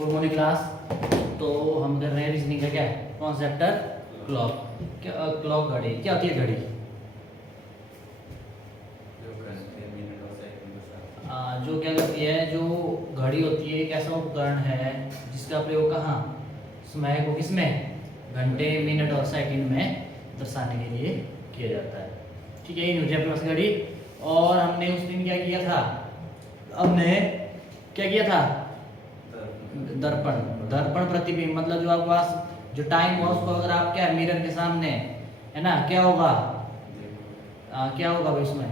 Good morning class. तो हम कर रहे हैं रीजनिंग का क्या कॉन्सेप्टर क्लॉक। क्या क्लॉक घड़ी क्या होती है? घड़ी जो क्या करती है, जो घड़ी होती है एक ऐसा उपकरण है जिसका प्रयोग कहाँ समय को किसमें घंटे मिनट और सेकंड में दर्शाने के लिए किया जाता है। ठीक है, ये न्यूज अपने पास घड़ी। और हमने उस दिन क्या किया था? हमने क्या किया था? दर्पण दर्पण प्रतिबिंब, मतलब जो आपके पास जो टाइम हुआ उसको अगर आप क्या मिरर के सामने है ना, क्या होगा? क्या होगा भाई उसमें?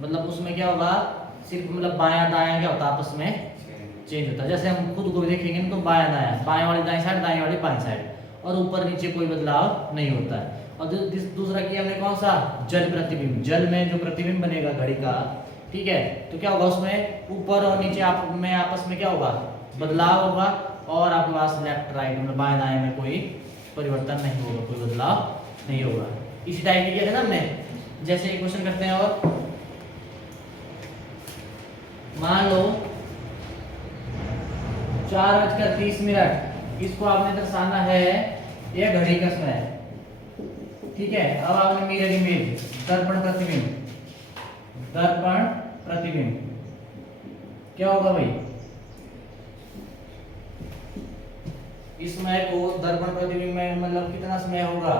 मतलब उसमें क्या होगा? सिर्फ मतलब बायां दायां क्या होता है आपस में चेंज होता है। जैसे हम खुद को भी देखेंगे तो बायां दायां, बाएं वाली दाएं साइड, दाएं वाली बाएं साइड, और ऊपर नीचे कोई बदलाव नहीं होता है। और दूसरा किया हमने कौन सा? जल प्रतिबिंब। जल में जो प्रतिबिंब बनेगा घड़ी का, ठीक है, तो क्या होगा उसमें ऊपर और नीचे आप में आपस में क्या होगा? बदलाव होगा। और आपके पास लेफ्ट राइट मतलब बाएं दाएं में कोई परिवर्तन नहीं होगा, कोई बदलाव नहीं होगा। इसी टाइप की किया था ना हमने। जैसे एक क्वेश्चन करते हैं, और मान लो 4:30, इसको आपने दर्शाना है ये घड़ी का समय। ठीक है, अब आपने मिरर इमेज दर्पण प्रतिबिंब, दर्पण प्रतिबिंब क्या होगा भाई? इस समय को दर्पण प्रतिबिंब में मतलब कितना समय होगा?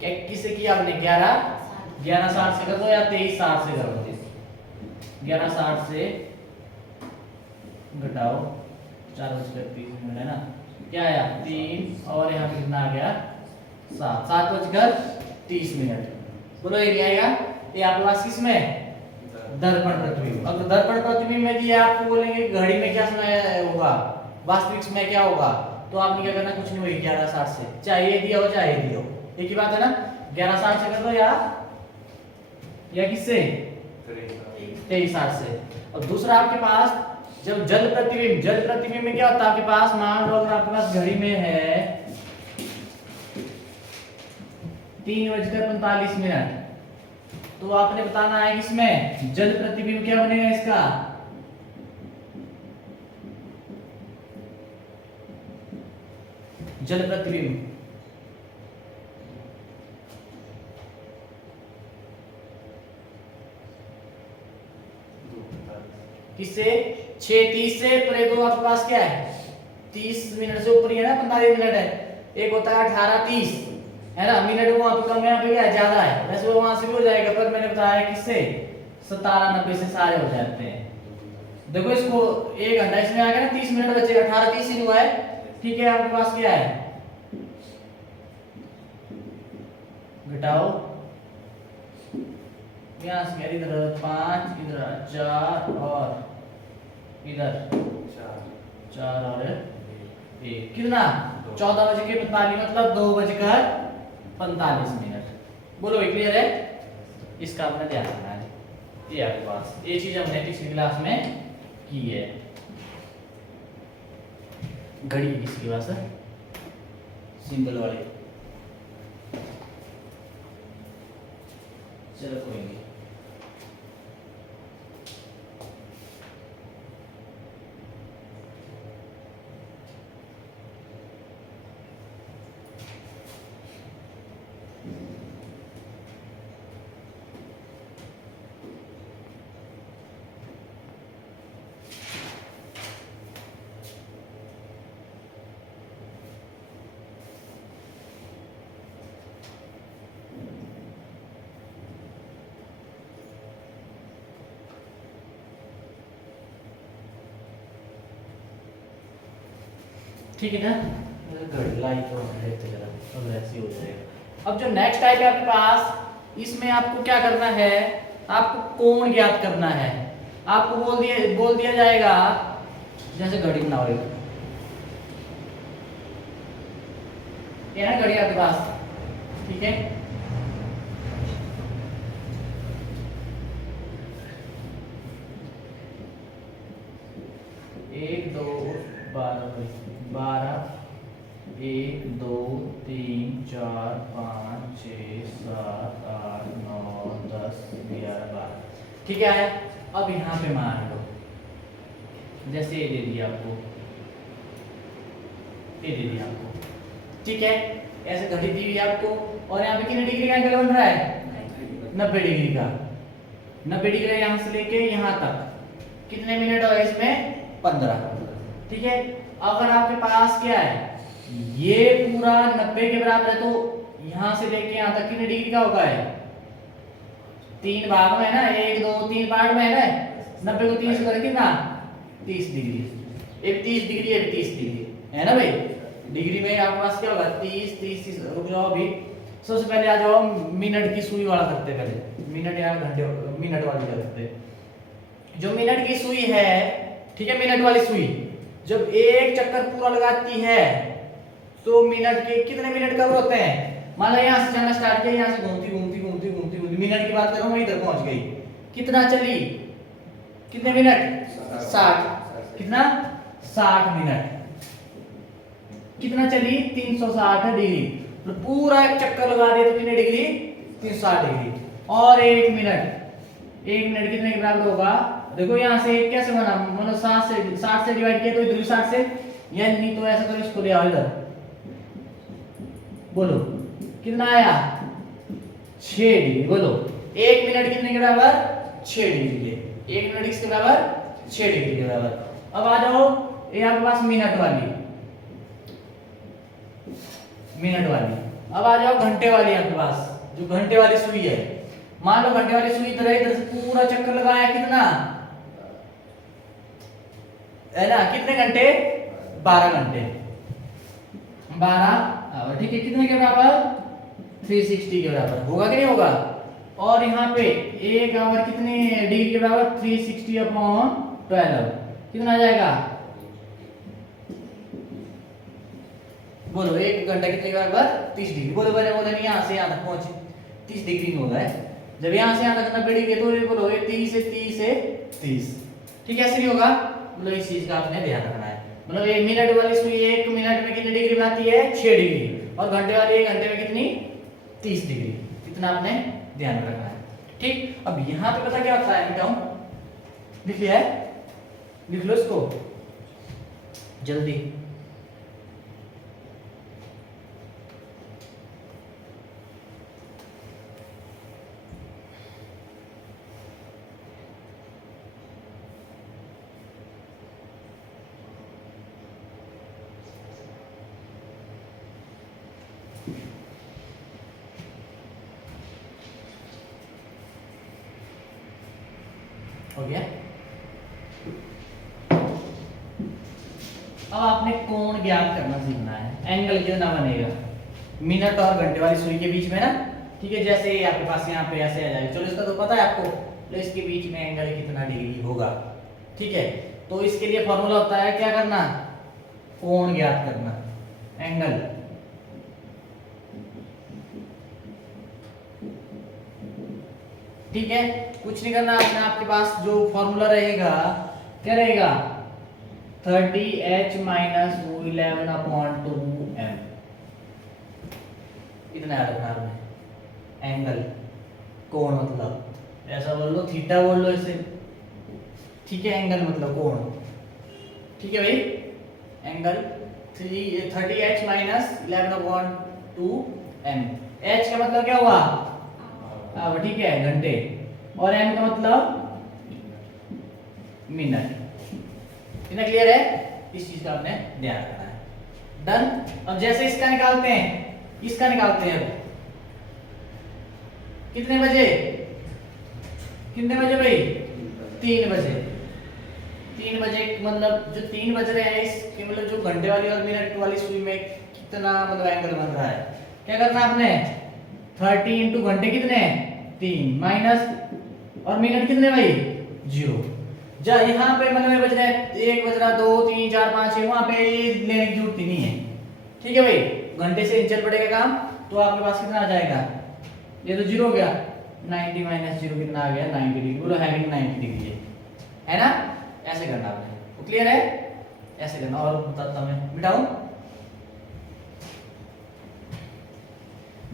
क्या किसे किया आपने? 11:60 से कर दो या 23:60 से कर दो। 11:60 से घटाओ 4:30 है ना, क्या आया? 3 और यहाँ पे कितना आ गया? 7:30। बोलो ये क्या आएगा? ये आपके पास किसमें? दर्पण प्रतिबिंब। अब दर्पण प्रतिबिंब में दिया आपको बोलेंगे घड़ी में क्या समय होगा, वास्तविक समय क्या होगा, तो आपने क्या करना? कुछ नहीं होगी 11:60 से, चाहे ये दिया हो चाहे ये दिया हो, एक ही बात है ना। 11:60 से कर दो या किससे? 23:60 से। और दूसरा आपके पास जब जल प्रतिबिंब, जल प्रतिबिंब में क्या होता है आपके पास? मान लो अगर आपके पास घड़ी में है 3:45, तो आपने बताना है इसमें जल प्रतिबिंब क्या बनेगा इसका? जल प्रतिबिंब किससे? 6:30 से परे दो आपके पास क्या है? 30 मिनट से ऊपर ही है ना, 45 मिनट है। एक होता है 18:30 है ना, मिनट वहां पे कम है, यहाँ पे क्या है ज्यादा है। वैसे वो वहां से भी हो जाएगा, पर मैंने बताया किससे? 17:90 से सारे हो जाते हैं। देखो इसको 1 घंटा इसमें आ गया ना, 30 मिनट बचेगा, 18:30 ही हुआ है। ठीक है, आपके पास क्या है? घटाओ यहाँ से इधर 5, इधर 4 और इधर 4 और 1, कितना? 14:45, मतलब 2:45। बोलो क्लियर है? इसका आपने ध्यान रखना है। ये आपके पास ये चीज हमने पिछली क्लास में की है। घड़ी किसके पास है? सिंबल वाले। चलो कोई नहीं। ठीक है ना, घड़ी लाइट तो देखते जरा, तो ऐसे हो जाएगा। अब जो नेक्स्ट टाइप है आपके पास, इसमें आपको क्या करना है? आपको कोण ज्ञात करना है। आपको बोल दिया जाएगा जैसे घड़ी बनाओ, ये है घड़ी आपके पास, ठीक है। 1 2 12 1 2 3 4 5 6 7 8 9 10 11 12, ठीक है। अब यहाँ पे मान लो जैसे ये दे दिया आपको, ये दे दिया आपको, ठीक है। ऐसे घड़ी दी हुई आपको, और यहाँ पे कितने डिग्री का एंगल बन रहा है? 90 डिग्री का। 90 डिग्री यहाँ से लेके यहाँ तक कितने मिनट हो इसमें? 15, ठीक है। अगर आपके पास क्या है, ये पूरा 90 के बराबर है, तो यहाँ से लेके यहाँ तक कितने डिग्री का होगा है? 3 भाग में है ना, 1 2 3 पार्ट में है ना। 90 को 30 करके कितना? 30 डिग्री। एक 30 डिग्री, एक 30 डिग्री, है ना भाई। डिग्री में आपके पास क्या होगा? 30 30 30। रुक जाओ अभी, सबसे पहले आ जाओ मिनट की सुई वाला करते हैं। पहले मिनट या घंटे, मिनट वाली करते हैं। जो मिनट की सुई है, ठीक है, मिनट वाली सुई जब एक चक्कर पूरा लगाती है तो मिनट के कितने मिनट कवर होते हैं? मान लो यहाँ से जाना स्टार्ट किया, यहाँ से घूमती घूमती घूमती घूमती घूमती, मिनट की बात कर रहा हूँ, इधर पहुंच गई, कितना चली? कितने मिनट? 60। कितना? 60 मिनट। कितना चली? 360 डिग्री। तो पूरा एक चक्कर लगा दिया तो कितने डिग्री? 360 डिग्री। और 1 मिनट, 1 मिनट कितने के बराबर होगा? देखो यहाँ से कैसे बना, मतलब 60 से डिवाइड किया तो इधर भी 60 से, या नहीं तो ऐसा करो, इसको ले आओ इधर, बोलो कितना आया? 6 डिग्री। बोलो 1 मिनट कितने के बराबर? 6 डिग्री के। 1 मिनट किसके बराबर? 6 डिग्री के बराबर। अब आ जाओ ये आपके पास मिनट वाली, मिनट वाली। अब आ जाओ घंटे वाली आपके पास, जो घंटे वाली सुई है। मान लो घंटे वाली सुई इधर है, इधर से पूरा चक्कर लगाया, कितना है ना? कितने घंटे? 12 घंटे, 12 आवर, ठीक है। कितने के बराबर? 360 के बराबर होगा कि नहीं होगा? और यहाँ पे 1 आवर कितने डिग्री के बराबर? 360/12 कितना आ जाएगा? बोलो 1 घंटा कितने के बराबर? 30 डिग्री। बोलो मैंने बोला नहीं, यहाँ से यहाँ तक पहुंचे 30 डिग्री में होगा है। जब यहाँ से यहाँ तक 90 डिग्री, तो ये बोलो 30 से 30 से 30, ठीक है, ऐसे नहीं होगा। मतलब इस चीज का आपने ध्यान रखना है। मतलब एक मिनट वाली सुई 1 मिनट में कितनी डिग्री बनाती है? 6 डिग्री। और घंटे वाली 1 घंटे में कितनी? 30 डिग्री। इतना आपने ध्यान रखना है, ठीक। अब यहाँ पे पता क्या होता है, बताऊं, लिख लिया है? लिख लो इसको जल्दी। हो गया। अब आपने कोण ज्ञात करना सीखना है। एंगल कितना बनेगा मिनट और घंटे वाली सुई के बीच में ना, ठीक है। जैसे ही आपके पास यहाँ पे ऐसे आ जाएगा, चलो इसका तो पता है आपको, तो इसके बीच में एंगल कितना डिग्री होगा, ठीक है। तो इसके लिए फॉर्मूला होता है, क्या करना? कोण ज्ञात करना, एंगल। ठीक है, कुछ नहीं करना आपने, आपके पास जो फॉर्मूला रहेगा क्या रहेगा? 30h - 11/2m, इतना याद रखना आपने। एंगल, कोण मतलब ऐसा बोल लो, थीटा बोल लो इसे, ठीक है। एंगल मतलब कोण, ठीक है भाई। Angle 30h - 11/2m। h का मतलब क्या हुआ? अब ठीक है, घंटे। और m का मतलब मिनट। इतना क्लियर है? इस चीज का आपने ध्यान रखना है। डन। अब जैसे इसका निकालते हैं, इसका निकालते हैं। अब कितने बजे? कितने बजे भाई? 3 बजे। 3 बजे मतलब जो 3 बज रहे हैं, इसके मतलब जो घंटे वाली और मिनट वाली सुई में कितना मतलब एंगल बन रहा है, क्या करना आपने? 30 इंटू घंटे कितने? 3 माइनस और मिनट कितने भाई? 0। जा यहाँ पे मतलब बज रहा है 1 बज रहा, 2 3 4 5 6, वहां पे लेने की जरूरत ही नहीं है, ठीक है भाई। घंटे से चल पड़ेगा काम, तो आपके पास कितना आ जाएगा? ये तो 0 हो गया, 90 - 0 कितना आ गया? 90 डिग्री। बोलो हैविंग 90 डिग्री है ना? ऐसे करना आपने, तो क्लियर है? ऐसे करना। और बताता हूं मैं, मिटाऊं।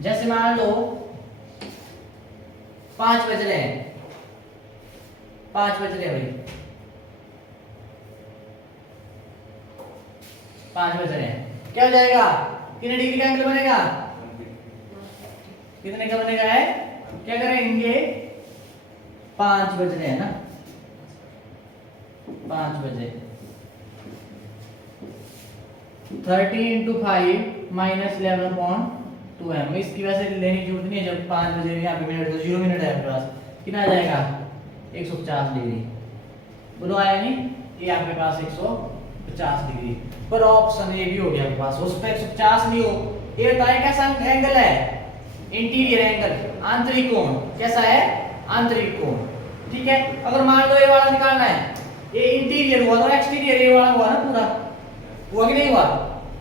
जैसे मान लो 5 बज रहे हैं, 5 बज रहे हैं भाई, 5 बज रहे हैं, क्या हो जाएगा? कितने डिग्री का एंगल बनेगा? कितने का बनेगा है? क्या करेंगे? 5 बज रहे हैं ना, 5 बजे। 30 इंटू 5 माइनस 11/2m। इसकी वजह से लेने की जरूरत नहीं है, जब 5 बजे यहाँ पे मिनट तो 0 मिनट है आपके पास, कितना आ जाएगा? 150 डिग्री। बोलो आया नहीं? ये आपके पास 150 डिग्री। पर ऑप्शन ए भी हो गया आपके पास, उस पर 150 नहीं हो, ये बताए कैसा एंगल है? इंटीरियर एंगल, आंतरिक कोण। कैसा है? आंतरिक कोण। ठीक है, अगर मान लो ये वाला निकालना है, ये इंटीरियर हुआ तो एक्सटीरियर ये वाला हुआ ना, पूरा हुआ कि नहीं हुआ?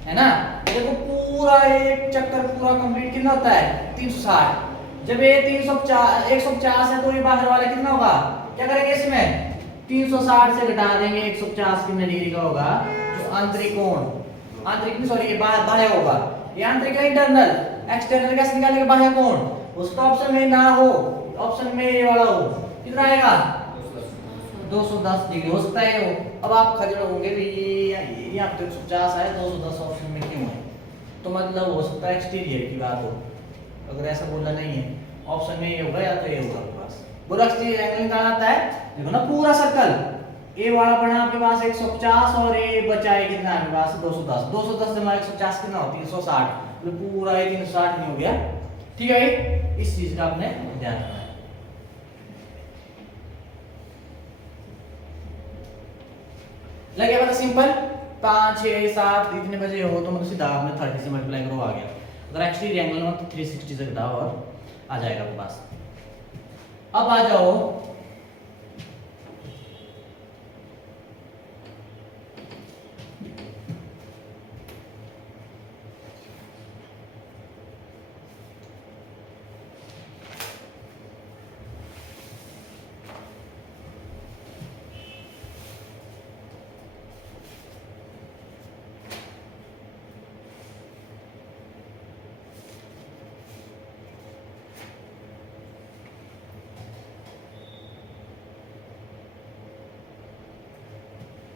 है ना? देखो पूरा एक चक्कर पूरा कंप्लीट कितना होता है? 360। जब ये 150 है तो ये बाहर वाला कितना होगा? क्या करेंगे इसमें? 360 से घटा देंगे 150, कितने डिग्री का होगा? जो आंतरिक कोण, आंतरिक नहीं सॉरी, ये बाह्य होगा। ये आंतरिक है, इंटरनल। एक्सटर्नल कैसे निकालेंगे? बाह्य कोण। उसका ऑप्शन में ना हो, ऑप्शन में ये वाला हो, कितना आएगा? 210 डिग्री। हो सकता है वो, अब आप खजल होंगे भी यहाँ पे 150 है, 210 ऑप्शन में क्यों है? तो मतलब हो सकता है एक्सटीरियर की बात हो, अगर ऐसा बोलना नहीं है, ऑप्शन में ये होगा या तो ये होगा आपके पास। बोलो एक्सटीरियर एंगल निकालना आता है, देखो ना पूरा सर्कल, ए वाला बना आपके पास 150 और ए बचा है कितना आपके पास? 210। 210 से हमारा 150 कितना हो? 360। तो पूरा ये 360 नहीं हो गया। ठीक है भाई, इस चीज का आपने ध्यान रखना है। लगे पता? सिंपल। 5 6 7 इतने बजे हो तो मतलब सीधा आपने 30 से मल्टीप्लाई करो, आ गया। अगर एक्सटीरियर एंगल हो तो 360 से घटाओ और आ जाएगा आपके पास। अब आ जाओ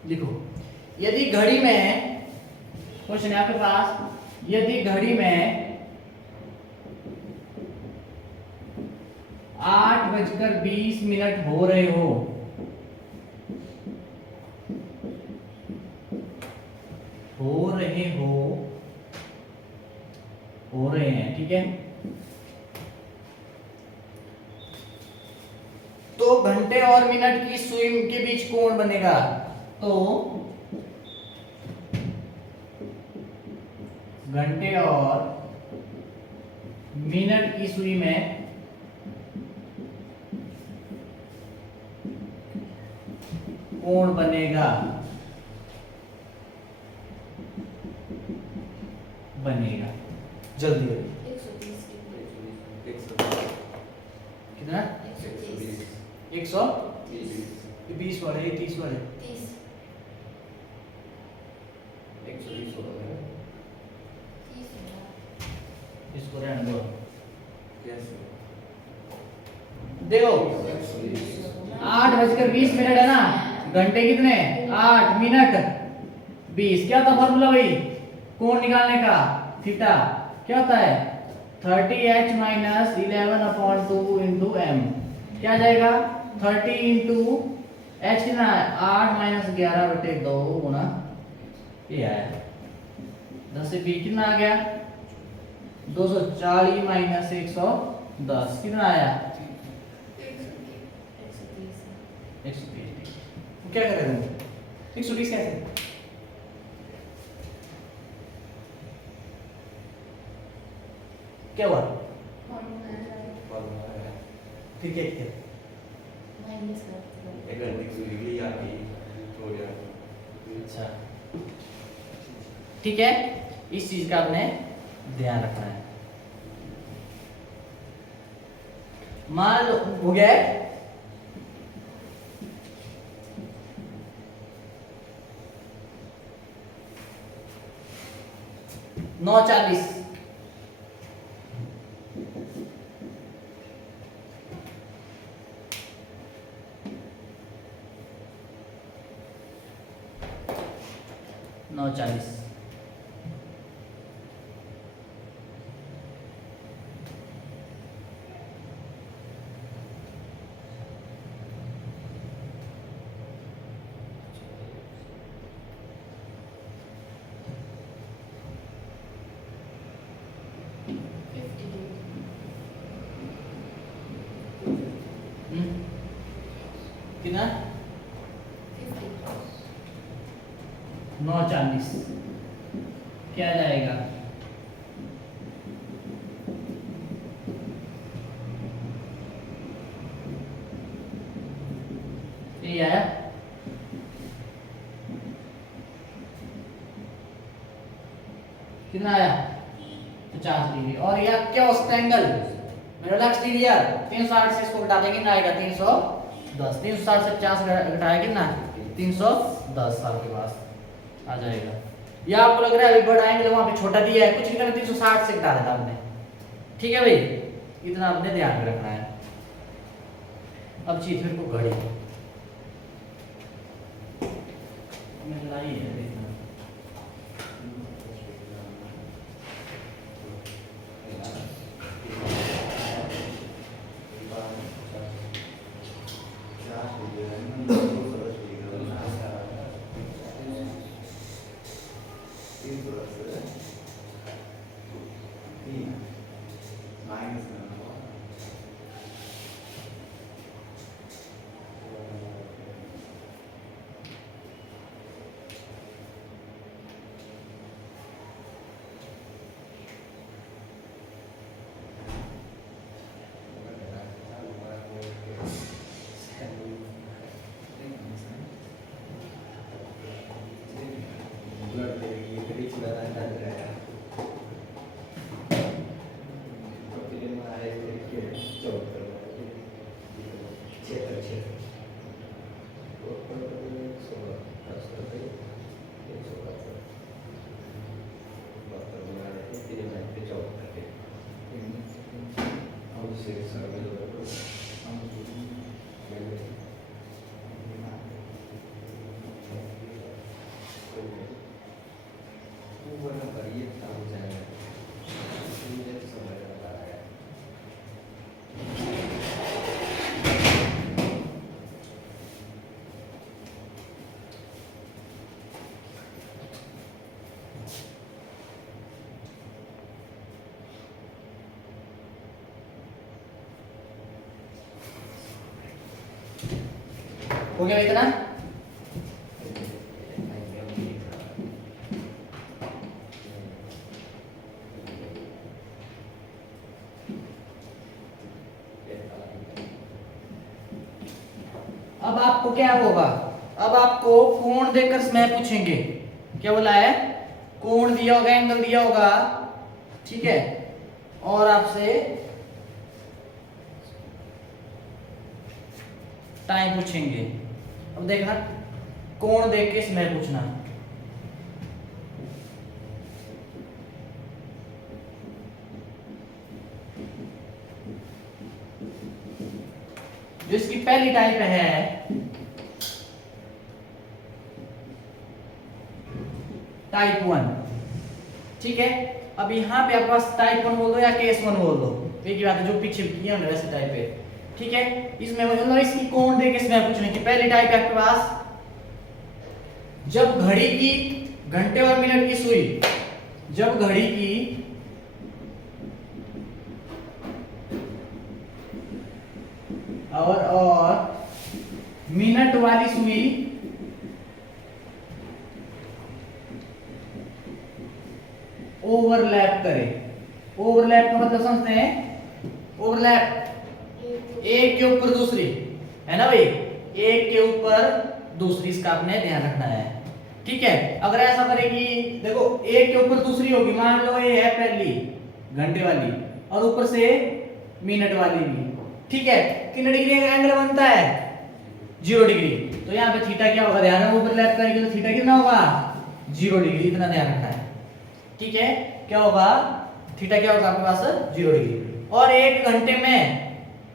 लिखो, यदि घड़ी में, क्वेश्चन है आपके पास, यदि घड़ी में 8:20 हो रहे हो, हो रहे हैं, ठीक है, तो घंटे और मिनट की सुई के बीच कोण बनेगा। तो घंटे और मिनट की सुई में कोण बनेगा, जल्दी कितना? 120 वाले, 30 वाले, 120 वाले, इसको रहने दो। देखो 8:20 है ना, घंटे कितने? 8 मिनट 20। क्या था फॉर्मूला भाई कोण निकालने का? थीटा। क्या होता है? 30h - 11/2 into m। क्या जाएगा? 30 इंटू h कितना है? 8 - 11/2 गुना ये आया 10 से b कितना आ गया? 240 - 110 कितना आया? 130। क्या करें? 130 कैसे? क्या हुआ? फिर क्या किया? अच्छा ठीक है, इस चीज का आपने ध्यान रखना है। मान लो हो गया है, नौ 40। कितना 9:40 क्या जाएगा? ये आया कितना आया 50 डिग्री। और यह क्या उसका एंगल मिरर एक्सटीरियर 360 से इसको घटा देंगे ना आएगा 310। 360 से 50 घटाया कितना 310 साल के पास आ जाएगा। या आपको लग रहा है अभी बड़ा एंगल वहां पे छोटा दिया है, कुछ नहीं करना 360 से घटा देना आपने। ठीक है भाई, इतना आपने ध्यान में रखना है। अब चीज फिर को घड़ी में लाई है देखना। हो गया इतना? अब आपको क्या होगा, अब आपको कोण देकर समय पूछेंगे। क्या बोला है? कोण दिया होगा, एंगल दिया होगा, ठीक है, और आपसे टाइम पूछेंगे। अब देखना, कोण देख के समय पूछना। जो इसकी पहली टाइप है टाइप 1, ठीक है। अब यहाँ पे आपके पास टाइप 1 बोल दो या केस 1 बोल दो, एक ही बात है, जो पीछे किया हमने वैसे टाइप है, ठीक है। इसमें मतलब इसकी कोण देख के समय पूछने की पहली टाइप है आपके पास, जब घड़ी की घंटे और मिनट की सुई, जब घड़ी की और मिनट वाली सुई ओवरलैप करे। ओवरलैप का मतलब समझते हैं? ओवरलैप एक के ऊपर दूसरी, है ना भाई, एक के ऊपर दूसरी, इसका आपने ध्यान रखना है, ठीक है। अगर ऐसा करेगी, देखो एक के ऊपर दूसरी होगी, मान लो ये है पहली घंटे वाली और ऊपर से मिनट वाली भी, ठीक है। कितने डिग्री का एंगल बनता है? 0 डिग्री। तो यहाँ पे थीटा क्या होगा, ध्यान रखो, ओवरलैप करेगी तो थीटा कितना होगा? 0 डिग्री, इतना ध्यान रखना है, ठीक है। क्या होगा? थीटा क्या होगा आपके पास? 0 डिग्री। और एक घंटे में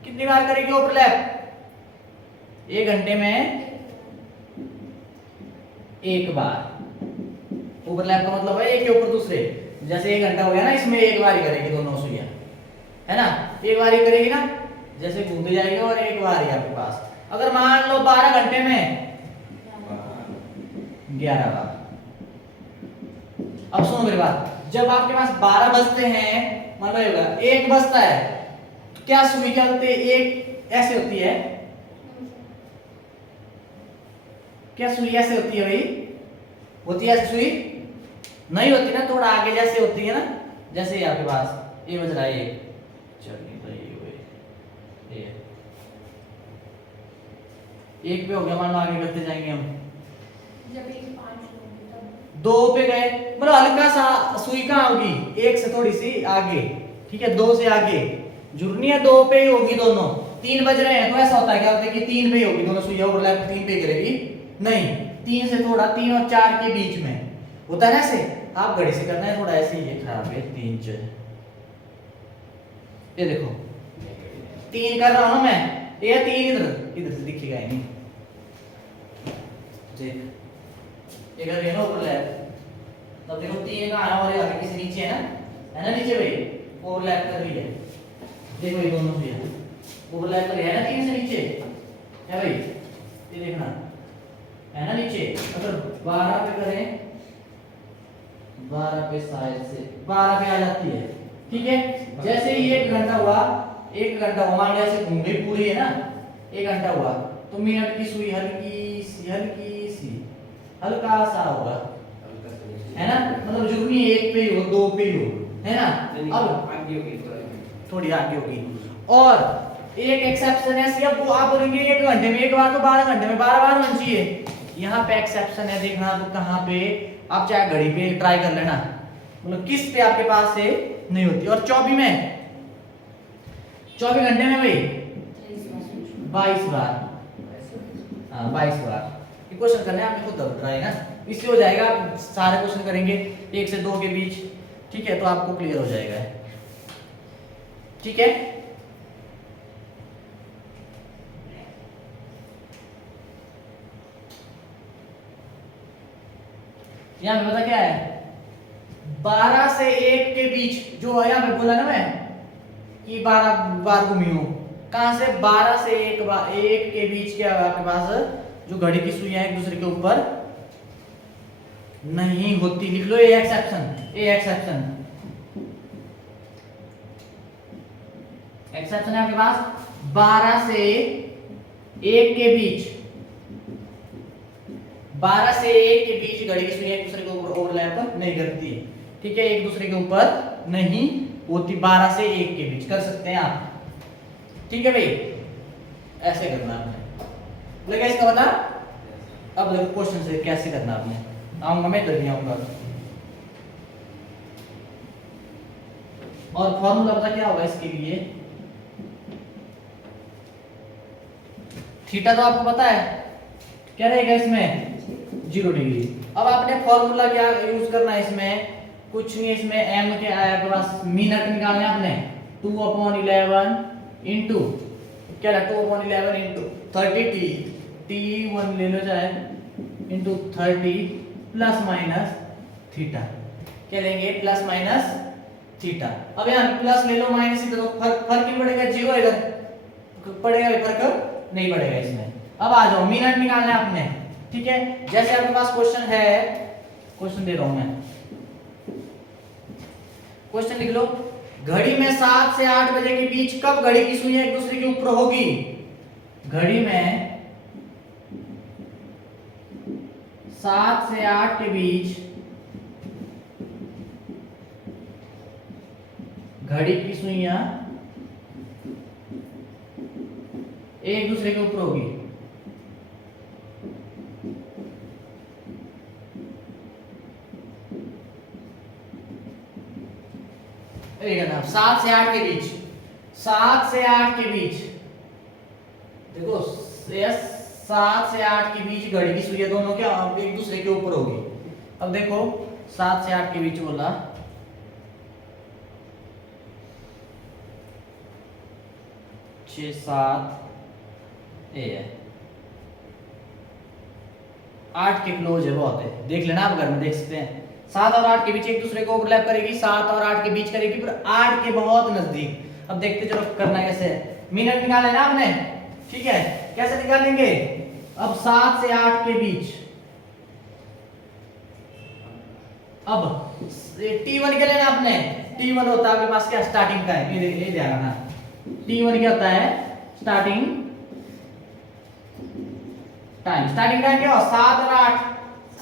कितनी बार करेगी ओवरलैप? एक घंटे में एक बार। ओवरलैप का मतलब है एक के ऊपर दूसरे, जैसे 1 घंटा हो गया ना, इसमें एक बार ही करेगी दोनों सुइयां, है ना, एक बार ही करेगी ना, जैसे घूमती जाएगी और एक बार ही आपके पास। अगर मान लो 12 घंटे में 11 बार। अब सुनो मेरी बात, जब आपके पास 12 बजते हैं, मान लो एक बजता है, तो क्या सुई क्या होती है? एक ऐसे होती है, क्या सुई ऐसे होती है भाई? होती है ऐसे सुई? नहीं होती ना, थोड़ा आगे जैसे होती है ना, जैसे ही आपके पास ये बज रहा है, ये एक पे हो गया, मान लो आगे करते जाएंगे हम, जब एक 5 होंगे तब 2 पे गए, मतलब हल्का सा सुई कहाँ होगी? एक से थोड़ी सी आगे, ठीक है, 2 से आगे जुड़नी है, 2 पे ही होगी दोनों। 3 बज रहे हैं तो ऐसा होता है, क्या होता है कि 3 पे ही होगी दोनों सुइयां, ओवरलैप 3 पे ही करेगी, नहीं 3 से थोड़ा 3 और 4 के बीच में होता है ना ऐसे। आप घड़ी से करना है थोड़ा ऐसे ही, ये खराब है 3 जो है, ये देखो 3 कर रहा हूं ना मैं, ये 3 इधर से दिखेगा ही नहीं, देख ये कर रहे हो ना ओवरलैप, तब देखो 3 कहां है और ये आगे किसी नीचे है ना नीचे भाई, ओवरलैप कर रही है, देखो ये दोनों सुइयां ओवरलैप कर रही है ना 3 से नीचे, है भाई, ये देखना है ना नीचे। अगर 12 पे करें, 12 पे साइड से 12 पे आ जाती है, ठीक है। जैसे ही 1 घंटा हुआ, 1 घंटा हुआ, मान लिया ऐसे घूम गई पूरी है ना, 1 घंटा हुआ तो मिनट की सुई हल्की सी हल्का सा होगा, है ना, मतलब जुर्मी 1 पे ही हो, 2 पे ही हो, है ना। अब आगे होगी थोड़ी आगे होगी, और एक एक्सेप्शन है, अब वो आप बोलेंगे 1 घंटे में 1 बार तो 12 घंटे में 12 बार होनी चाहिए, यहाँ पे एक्सेप्शन है, देखना तो कहाँ पे, आप चाहे घड़ी पे ट्राई कर लेना, मतलब किस पे आपके पास से नहीं होती। और 24 में 24 घंटे में भाई 22 बार, हाँ 22 बार। ये क्वेश्चन करने आपने खुद ट्राई ना, इससे हो जाएगा, आप सारे क्वेश्चन करेंगे 1 से 2 के बीच, ठीक है, तो आपको क्लियर हो जाएगा, ठीक है। यहाँ पे पता क्या है, 12 से 1 के बीच जो यहाँ पे बोला ना मैं कि 12 बार घूमी हूं, कहां से 12 से 1 के बीच क्या है आपके पास, जो घड़ी की सुइयां एक दूसरे के ऊपर नहीं होती, लिख लो ये एक्सेप्शन, एक्सेप्शन है आपके पास, 12 से 1 के बीच, 12 से 1 के बीच घड़ी की सुइयां एक दूसरे के ऊपर ओवरलैप नहीं करती, ठीक है, एक दूसरे के ऊपर नहीं होती, 12 से 1 के बीच कर सकते हैं आप, ठीक है भाई, ऐसे करना आपने, लगा इसका पता। अब देखो क्वेश्चन से कैसे करना आपने, आऊंगा मैं इधर नहीं आऊंगा, और फॉर्मूला पता क्या होगा इसके लिए, थीटा तो आपको पता है क्या रहेगा इसमें, 0 डिग्री। अब आपने फॉर्मूला क्या यूज करना है इसमें, कुछ नहीं, इसमें m के आपके पास मिनट निकालने आपने, 2/11 इंटू क्या है, 2/11 इंटू 30t, t1 ले लो चाहे, इंटू 30 प्लस माइनस थीटा, क्या लेंगे प्लस माइनस थीटा। अब यहाँ प्लस ले लो माइनस थीटा, तो फर्क नहीं पड़ेगा, 0 इधर पड़ेगा, फर्क नहीं पड़ेगा इसमें। अब आ जाओ, मिनट निकालना है आपने, ठीक है। जैसे आपके पास क्वेश्चन है, क्वेश्चन दे रहा हूं मैं, क्वेश्चन लिख लो, घड़ी में 7 से 8 बजे के बीच कब घड़ी की सुइयां एक दूसरे के ऊपर होगी, घड़ी में 7 से 8 के बीच घड़ी की सुइयां एक दूसरे के ऊपर होगी, नाम 7 से 8 के बीच, 7 से 8 के बीच, देखो 7 से 8 के बीच घड़ी की सुइयां दोनों क्या एक दूसरे के ऊपर होगी। अब देखो 7 से 8 के बीच बोला, 6 7 ए है, 8 के क्लोज है, बहुत है, देख लेना आप घर में, देख सकते हैं 7 और 8 के बीच एक दूसरे को ओवरलैप करेगी, 7 और 8 के बीच करेगी, पर 8 के बहुत नजदीक। अब देखते चलो करना कैसे है, मिनट निकालना है ना आपने, ठीक है, कैसे निकालेंगे, अब 7 से 8 के बीच, अब t1 क्या लेना आपने, t1 होता है आपके पास क्या, स्टार्टिंग का है, ये ध्यान रखना, t1 क्या होता है, स्टार्टिंग टाइम। स्टार्टिंग टाइम क्या हुआ 7 और 8,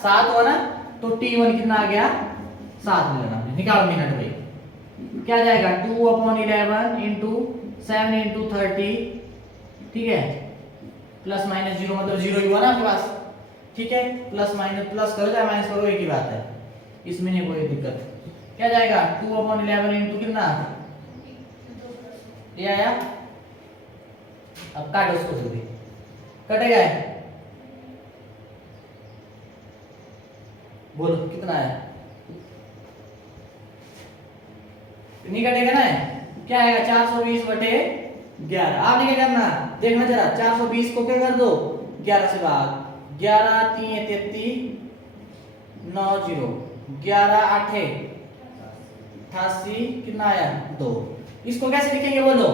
7 हुआ ना, तो t1 कितना आ गया 7 ले लेना, निकालो मिनट भाई। क्या जाएगा 2/11 इंटू 7 इंटू 30, ठीक है, प्लस माइनस 0 मतलब 0 ही हुआ ना आपके पास, ठीक है, प्लस माइनस प्लस करो या माइनस करो एक ही बात है, इसमें नहीं कोई दिक्कत। क्या जाएगा 2/11 इंटू कितना ये आया, अब काटो उसको जल्दी, कटेगा बोलो कितना है, नहीं कटेगा ना, क्या आएगा 420 बटे 11। आपने क्या करना देखना जरा, 420 को क्या कर दो 11 से भाग, 11 3 33 9 0, 11 8 88, कितना आया 2। इसको कैसे लिखेंगे बोलो,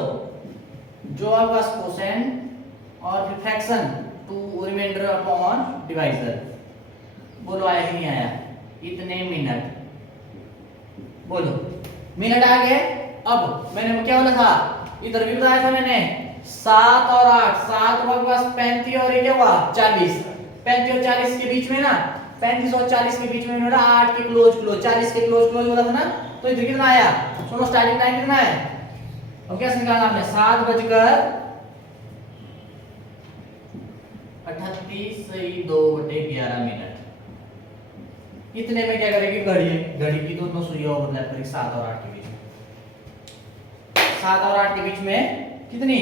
जो आपके पास कोसेंट और फिर fraction to remainder upon divisor, बोलो आया कि नहीं आया, इतने मिनट, बोलो मिनट आ गए। अब मैंने क्या बोला था, इधर भी बताया था मैंने 7 और 8, 7 आपके पास 35 और ये क्या हुआ 40, 35 और 40 के बीच में ना, 35 और 40 के बीच में मेरा 8 के क्लोज क्लोज 40 के क्लोज क्लोज बोला था ना, तो इधर कितना आया सुनो, स्टार्टिंग टाइम कितना है, अब कैसे निकालना आपने 7:38 मिनट। इतने में क्या करेगी घड़ी, घड़ी की दोनों सुइयां ओवरलैप करेगी 7 और 8 के बीच में, 7 और 8 के बीच में कितनी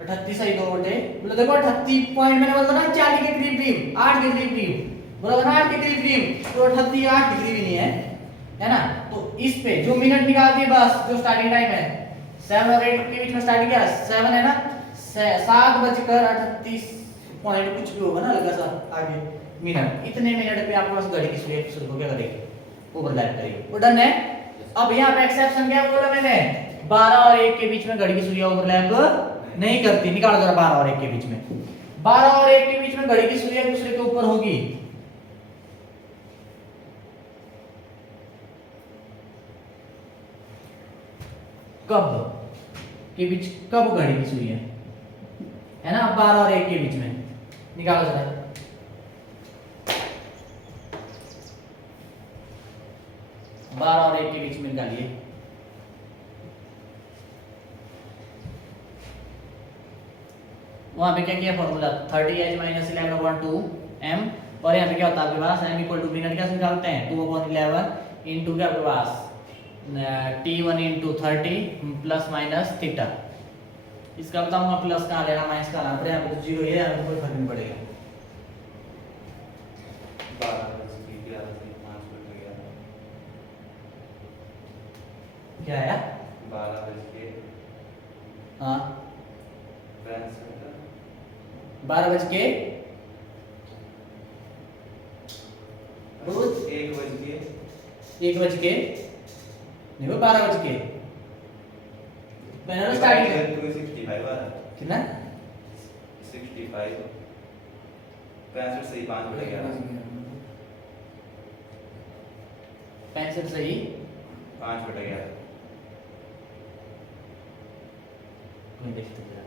38 बटे, बोलो देखो 38 पॉइंट मैंने बोला ना 40 के करीब करीब, 8 के करीब करीब बोला ना, 8 के करीब करीब, तो 38 8 के करीब ही नहीं है ना। तो इस पे जो मिनट निकालती है बस, जो स्टार्टिंग टाइम है 7 और 8 के बीच में, स्टार्टिंग क्या 7 है ना, 7:38 पॉइंट कुछ भी होगा ना हल्का सा आगे मिनट, इतने मिनट पे आपके पास घड़ी की सुई को क्या करेगी ओवरलैप करेगी, वो डन है। अब यहाँ पे एक्सेप्शन क्या बोला मैंने, 12 और 1 के बीच में घड़ी की सुई ओवरलैप नहीं करती, निकालो जरा 12 और 1 के बीच में, 12 और 1 के बीच में घड़ी की सुई एक दूसरे के ऊपर होगी, कब के बीच, कब घड़ी की सुई है ना 12 और 1 के बीच में, निकालो जरा 12 और 1 के बीच में निकालिए, वहां पे क्या किया फॉर्मूला 30h - 11/2 m, और यहाँ पे क्या होता है आपके पास m = मिनट कैसे निकालते हैं 2/11 इंटू क्या आपके पास t1 into 30 plus minus theta. इसका बताऊंगा प्लस कहाँ लेना माइनस कहाँ लेना, पर यहाँ पे तो 0 है, यहाँ पे कोई फर्क नहीं पड़ेगा। क्या है 12 बज के हाँ 12 बज के 1 बज के नहीं वो 12 बज के मैंने स्टार्टिंग 65 आ कितना 65 65 सही 5/11 65 सही 5/11 मैं देखते जरा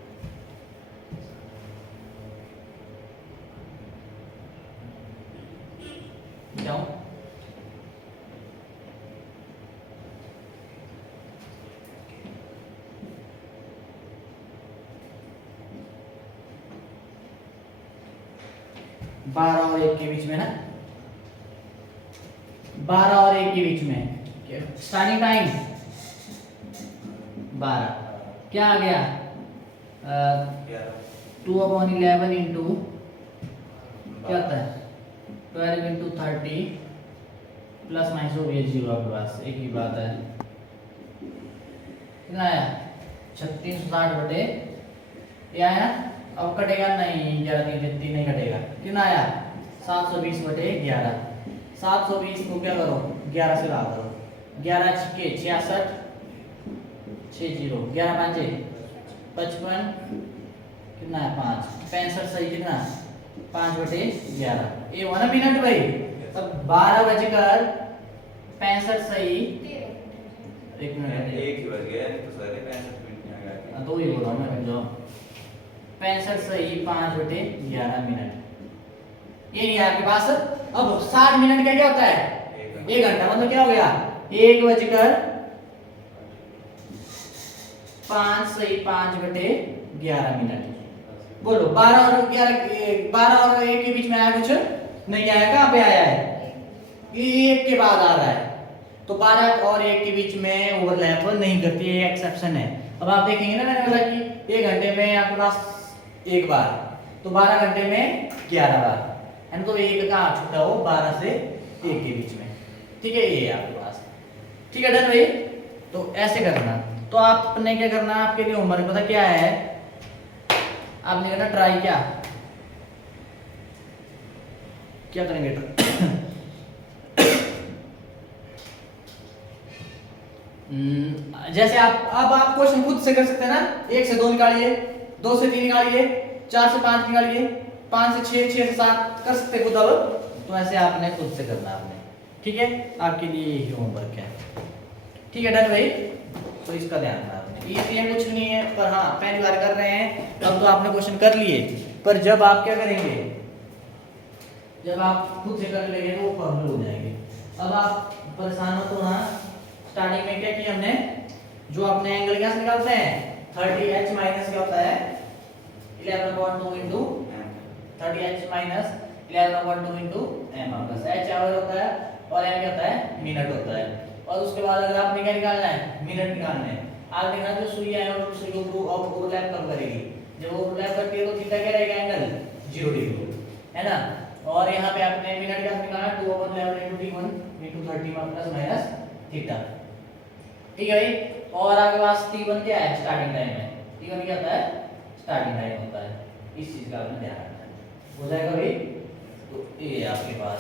जाऊं बारह और 1 के बीच में ना, 12 और 1 के बीच में स्टार्टिंग टाइम 12, क्या आ गया 2/11 इंटू क्या होता है 12 इंटू 30 प्लस माइनस हो गया 0 आपके पास, एक ही बात है, कितना आया 3660 बटे ये आया, अब कटेगा नहीं 11 3 3 नहीं कटेगा, कितना आया 720 बटे 11, 720 को क्या करो 11 से भाग करो, 11 छक्के 66 60, 11 5 55, कितना है 5 65 सही कितना 5/11, ये हुआ ना मिनट भाई। तब 12:65 सही, एक मिनट एक ही बज गया तो सारे 65 मिनट में आ गया। तो ही बोला मैं जो 65 सही 5/11 मिनट। ये नहीं है आपके पास। अब 60 मिनट का क्या होता है? 1 घंटा, मतलब क्या हो गया? 1:05 सही 5/11 मिनट। बोलो 12 और 11, 12 और 1 के बीच में आया कुछ नहीं आया? कहाँ पे आया है? ये 1 के बाद आ रहा है, तो 12 और 1 के बीच में ओवरलैप नहीं करती है, एक्सेप्शन है। अब आप देखेंगे ना, मैंने बोला कि 1 घंटे में आपके पास 1 बार, तो 12 घंटे में 11 बार, यानी तो 1 कहाँ छूटा हो? 12 से 1 के बीच में। ठीक है, ये है आपके पास। ठीक है, डन भाई। तो ऐसे करना। तो आपने क्या करना, आपके लिए होमवर्क पता क्या है? आपने करना ट्राई क्या करेंगे? जैसे आप क्वेश्चन खुद से कर सकते हैं ना। 1 से 2 निकालिए, 2 से 3 निकालिए, 4 से 5 निकालिए, 5 से 6, 6 से 7 कर सकते हैं खुद। अब तो ऐसे आपने खुद से करना आपने। ठीक है, आपके लिए यही होमवर्क है। ठीक है, डन भाई। तो इसका ध्यान रखना आपने। ये कुछ नहीं है, पर हाँ पहली बार कर रहे हैं, अब तो आपने क्वेश्चन कर लिए, पर जब आप क्या करेंगे, जब आप खुद से कर लेंगे तो वो फॉर्मूले हो जाएंगे। अब आप परेशान मत होना। स्टार्टिंग में क्या किया हमने, जो अपने एंगल क्या से निकालते हैं, 30h माइनस क्या होता है, 11.2 into 30h minus 11.2 into m plus h hour होता है और m क्या होता है? मिनट होता है। और उसके बाद अगर आपने क्या निकालना है? मिनट निकालना है। आप देखना जो सुई है और सुई को ओवरलैप कब करेगी? जब ओवरलैप करती है तो थीटा क्या रहेगा? एंगल 0 डिग्री, है ना। और यहाँ पे आपने मिनट क्या निकालना है? 2/11 into t1 into 30 plus minus theta. ठीक है भाई। और आपके पास t1 क्या है? स्टार्टिंग टाइम है। t1 क्या होता है? स्टार्टिंग टाइम होता है। इस चीज का आपने ध्यान रखना है। हो जाएगा भाई। तो ये आपके पास